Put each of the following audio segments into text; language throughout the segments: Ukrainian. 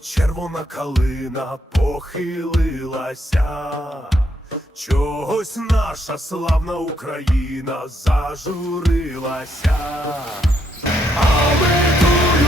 червона калина похилилася. Чогось наша славна Україна зажурилася. А ми тую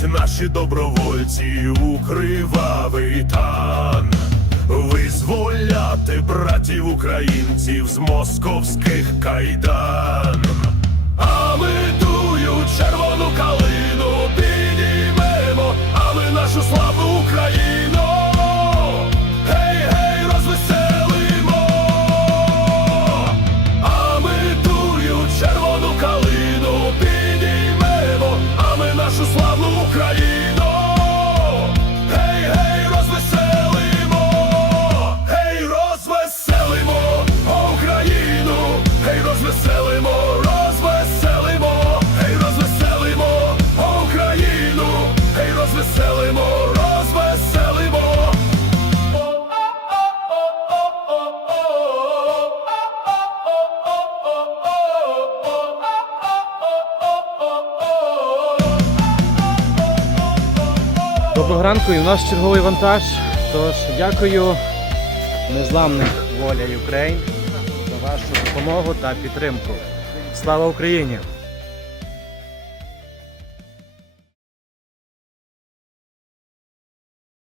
Марширують наші добровольці у кривавий тан. Визволяти братів українців з московських кайдан. Доброго ранку і в нас черговий вантаж. Тож дякую незламних воля Україн за вашу допомогу та підтримку. Слава Україні!